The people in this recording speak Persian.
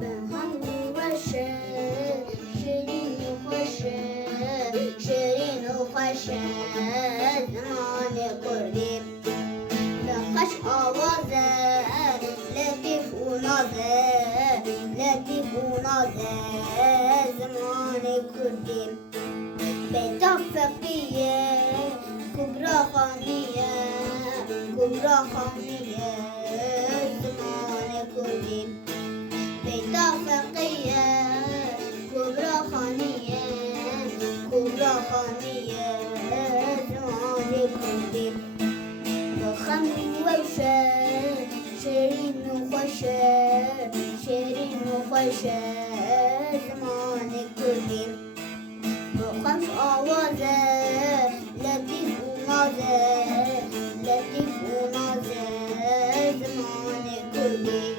بهار وشه شیرین و خوشه شیرین و خوشه زمان کردیم لخش آوازه لطیف و نازه لطیف و نازه زمان کردیم بیتا فقیه کبرا خانیه کبرا خانیه زمان کردیم بیتا فقیه کبرا خانیه کبرا خانیه زمان کردیم بخمر وشه شیرین و خوشه شیرین و خوشه زمان کردیم بخمر آوازه لطیف و نازه لطیف و نازه زمان کردیم